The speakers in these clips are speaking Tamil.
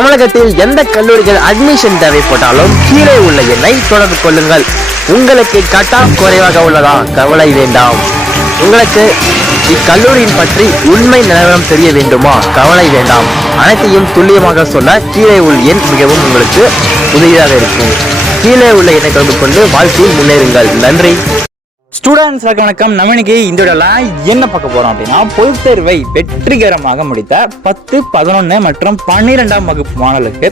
தமிழகத்தில் எந்த கல்லூரிகள் அட்மிஷன் தேவைப்பட்டாலும் கீழே உள்ள எண்ணை தொடர்பு கொள்ளுங்கள். உங்களுக்கு கட்டாம் குறைவாக உள்ளதா? கவலை வேண்டாம். உங்களுக்கு இக்கல்லூரியின் பற்றி உண்மை நிலவரம் தெரிய வேண்டுமா? கவலை வேண்டாம். அனைத்தையும் துல்லியமாக சொல்ல கீழே உள்ள எண் மிகவும் உங்களுக்கு உதவியாக இருக்கும். கீழே உள்ள எண்ணை தொடர்பு கொண்டு வாழ்க்கையில் முன்னேறுங்கள். நன்றி. ஸ்டூடெண்ட்ஸ் வணக்கம் நம்ம இன்னைக்கு இந்த விடலாம் என்ன பார்க்க போறோம் அப்படின்னா பொது தேர்வை வெற்றிகரமாக முடித்த பத்து பதினொன்று மற்றும் பன்னிரெண்டாம் வகுப்பு மாணவர்களுக்கு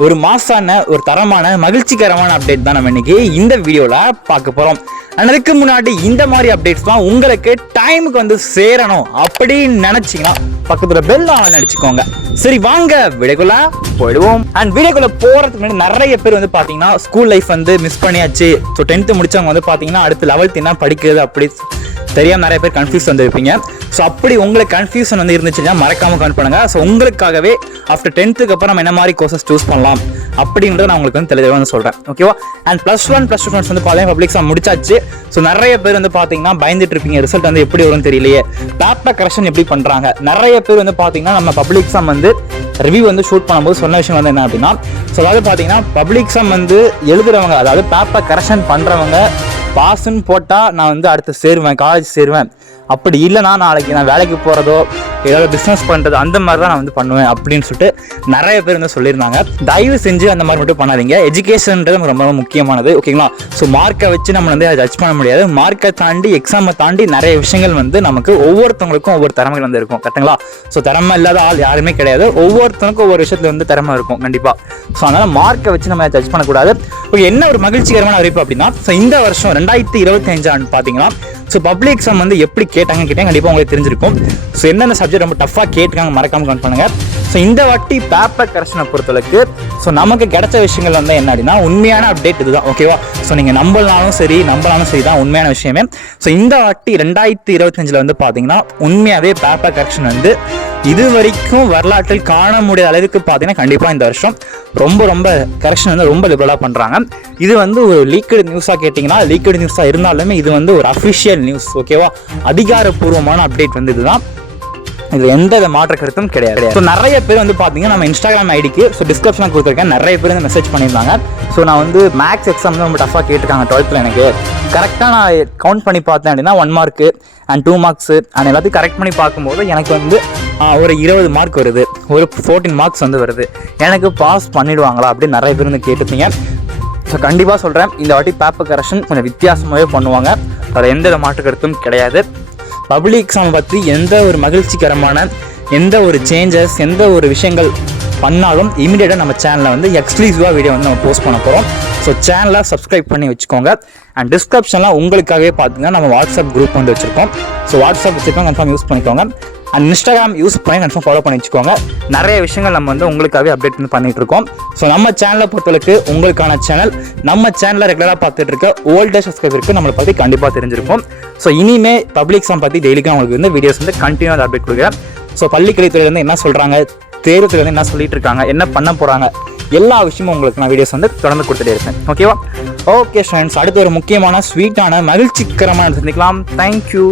ஒரு மாசான ஒரு தரமான மகிழ்ச்சிகரமான அப்டேட் தான் நம்ம இன்னைக்கு இந்த வீடியோவில் பார்க்க போறோம். And அதுக்கு முன்னாடி இந்த மாதிரி அப்டேட்ஸ் தான் உங்களுக்கு டைமுக்கு வந்து சேரணும் அப்படின்னு நினைச்சீங்கன்னா பக்கத்துல பெல் ஆன் அடிச்சுக்கோங்க. சரி வாங்க விடைக்குள்ள போயிடுவோம். அண்ட் வீடியோக்குள்ள போறதுக்கு முன்னாடி நிறைய பேர் வந்து பாத்தீங்கன்னா ஸ்கூல் லைஃப் வந்து மிஸ் பண்ணியாச்சு. ஸோ டென்த்து முடிச்சவங்க வந்து பாத்தீங்கன்னா அடுத்து லெவல்த் என்ன படிக்கிறது அப்படி தெரியாம நிறைய பேர் கன்ஃபியூஸ் வந்துருப்பீங்க. ஸோ அப்படி உங்களுக்கு கன்ஃபியூஷன் வந்து இருந்துச்சுன்னா மறக்காம கமெண்ட் பண்ணுங்க. ஸோ உங்களுக்காகவே ஆஃப்டர் டென்த்துக்கு அப்புறம் நம்ம என்ன மாதிரி கோர்சஸ் சூஸ் பண்ணலாம்? அப்படின்றத நான் உங்களுக்கு வந்து தெளிவாக வந்து சொல்கிறேன் ஓகேவா and plus one plus two வந்து பார்த்தீங்கன்னா பப்ளிக் எக்ஸாம் முடிச்சாச்சு. ஸோ நிறைய பேர் வந்து பார்த்தீங்கன்னா பயந்துட்டு இருப்பீங்க. ரிசல்ட் வந்து எப்படி வரும்னு தெரியலையே. லேப்டாப் கரெக்ஷன் எப்படி பண்ணுறாங்க நிறைய பேர் வந்து பார்த்தீங்கன்னா நம்ம பப்ளிக் எக்ஸாம் வந்து ரிவ்யூ வந்து ஷூட் பண்ணும்போது சொன்ன விஷயம் வந்து என்ன அப்படின்னா ஸோ அதாவது பார்த்தீங்கன்னா பப்ளிக் எக்ஸாம் வந்து எழுதுறவங்க அதாவது பேப்பர் கரெக்ஷன் பண்ணுறவங்க பாஸ்ன்னு போட்டால் நான் வந்து அடுத்து சேருவேன் காலேஜ் சேருவேன். அப்படி இல்லைனா நாளைக்கு நான் வேலைக்கு போகிறதோ ஏதாவது பிஸ்னஸ் பண்ணுறது அந்த மாதிரி தான் நான் வந்து பண்ணுவேன் அப்படின்னு சொல்லிட்டு நிறைய பேர் வந்து சொல்லியிருந்தாங்க. தயவு செஞ்சு அந்த மாதிரி மட்டும் பண்ணாதீங்க. எஜுகேஷன்ன்றது நமக்கு ரொம்ப முக்கியமானது. ஓகேங்களா ஸோ மார்க்கை வச்சு நம்ம வந்து ஜட்ஜ் பண்ண முடியாது. மார்க்கை தாண்டி எக்ஸாமை தாண்டி நிறைய விஷயங்கள் வந்து நமக்கு ஒவ்வொருத்தவங்களுக்கும் ஒவ்வொரு திறமைகள் வந்து இருக்கும். கரெக்டுங்களா ஸோ திறமை இல்லாத ஆள் யாருமே கிடையாது. ஒவ்வொருத்தனுக்கும் ஒவ்வொரு விஷயத்துல வந்து திறமை இருக்கும். கண்டிப்பாக ஸோ அதனால் மார்க்கை வச்சு நம்ம ஜட்ஜ் பண்ணக்கூடாது. ஓகே என்ன ஒரு மகிழ்ச்சிகரமான அறிவிப்பு அப்படின்னா ஸோ இந்த வருஷம் ரெண்டாயிரத்தி இருபத்தி அஞ்சாண்டு பார்த்தீங்கன்னா ஸோ பப்ளிக் எக்ஸாம் வந்து எப்படி கேட்டாங்க கேட்டாங்க கண்டிப்பாக உங்களுக்கு தெரிஞ்சிருக்கும். ஸோ என்னென்ன சப்ஜெக்ட் ரொம்ப டஃபாக கேட்டுக்காங்க மறக்காமல் கமெண்ட் பண்ணுங்க. ஸோ இந்த வாட்டி பேப்பர் கரெக்ஷனை பொறுத்தளவுக்கு ஸோ நமக்கு கிடைச்ச விஷயங்கள் வந்து என்ன அப்படின்னா உண்மையான அப்டேட் இதுதான் ஓகேவா ஸோ நீங்கள் நம்பலாலும் சரி நம்பலாலும் சரி தான் உண்மையான விஷயமே. ஸோ இந்த வாட்டி ரெண்டாயிரத்தி இருபத்தஞ்சில் வந்து பார்த்தீங்கன்னா உண்மையாகவே பேப்பர் கரெக்ஷன் வந்து இது வரைக்கும் வரலாற்றில் காண முடியாத அளவுக்கு பார்த்தீங்கன்னா கண்டிப்பாக இந்த வருஷம் ரொம்ப ரொம்ப கரெக்ஷன் வந்து ரொம்ப லிபரலாக பண்ணுறாங்க இது வந்து ஒரு லீக்கடு நியூஸாக கேட்டிங்கன்னா லீக்கடு நியூஸாக இருந்தாலுமே இது வந்து ஒரு அஃபிஷியல் நியூஸ் ஓகேவா அதிகாரப்பூர்வமான அப்டேட் வந்து இதுதான். இது எந்த மாற்ற கருத்தும் கிடையாது. ஸோ நிறைய பேர் வந்து பார்த்தீங்கன்னா நம்ம இன்ஸ்டாகிராம் ஐடிக்கு ஸோ டிஸ்கிரிப்ஷனில் கொடுத்துருக்கேன். நிறைய பேர் வந்து மெசேஜ் பண்ணியிருந்தாங்க. ஸோ நான் வந்து மேக்ஸ் எக்ஸாம் வந்து ரொம்ப டஃபாக கேட்டிருக்காங்க டுவெல்த்தில் எனக்கு. கரெக்டாக நான் கவுண்ட் பண்ணி பார்த்தேன் அப்படின்னா one mark and two marks and எல்லாத்தையும் கரெக்ட் பண்ணி பார்க்கும்போது எனக்கு வந்து ஒரு இருபது மார்க் வருது. ஒரு ஃபோர்டீன் மார்க்ஸ் வந்து வருது. எனக்கு பாஸ் பண்ணிடுவாங்களா அப்படின்னு நிறைய பேர் வந்து கேட்டிருப்பீங்க. ஸோ கண்டிப்பாக சொல்கிறேன் இந்த வாட்டி பேப்பர் கரெக்ஷன் கொஞ்சம் வித்தியாசமாகவே பண்ணுவாங்க. அதில் எந்த மாற்று கருத்தும் கிடையாது. பப்ளிக் எக்ஸாம் பற்றி எந்த ஒரு மகிழ்ச்சிகரமான எந்த ஒரு சேஞ்சஸ் எந்த ஒரு விஷயங்கள் பண்ணாலும் இமீடியட்டாக நம்ம சேனலில் வந்து எக்ஸ்க்ளூசிவாக வீடியோ வந்து நம்ம போஸ்ட் பண்ண போகிறோம் ஸோ சேனலை சப்ஸ்கிரைப் பண்ணி வச்சுக்கோங்க. அண்ட் டிஸ்கிரிப்ஷனில் உங்களுக்காகவே பார்த்தீங்கன்னா நம்ம வாட்ஸ்அப் குரூப் வந்து வச்சுருக்கோம். ஸோ வாட்ஸ்அப் வச்சுருக்கோம் கன்ஃபார்ம் யூஸ் பண்ணிக்கோங்க. அண்ட் இன்ஸ்டாகிராம் யூஸ் பண்ணி கன்ஃபார்ம் ஃபாலோ பண்ணி வச்சுக்கோங்க. நிறைய விஷயங்கள் நம்ம வந்து உங்களுக்காகவே அப்டேட் வந்து பண்ணிட்டு இருக்கோம். ஸோ நம்ம சேனலை பொறுத்தளவுக்கு உங்களுக்கான சேனல் நம்ம சேனலை ரெகுலராக பார்த்துட்டு இருக்க ஓல்டேஜ் சப்ஸ்கிரைபருக்கு நம்மளை பற்றி கண்டிப்பாக தெரிஞ்சிருக்கும். ஸோ இனிமே பப்ளிக் எக்ஸாம் பற்றி டெய்லிக்கும் உங்களுக்கு வந்து வீடியோஸ் வந்து கண்டினியூ அப்டேட் கொடுக்குறேன். ஸோ பள்ளிக்கல்வித்துறையிலேருந்து என்ன சொல்கிறாங்க தேர்வுத்துறையிலேருந்து என்ன சொல்லிட்டு இருக்காங்க என்ன பண்ண போகிறாங்க எல்லா விஷயமும் உங்களுக்கு நான் வீடியோஸ் வந்து தொடர்ந்து கொடுத்துட்டே இருப்பேன். ஓகேவா ஓகே ஸ்டூடெண்ட்ஸ் அடுத்து ஒரு முக்கியமான ஸ்வீட்டான மகிழ்ச்சிகரமான சந்திக்கலாம். தேங்க்யூ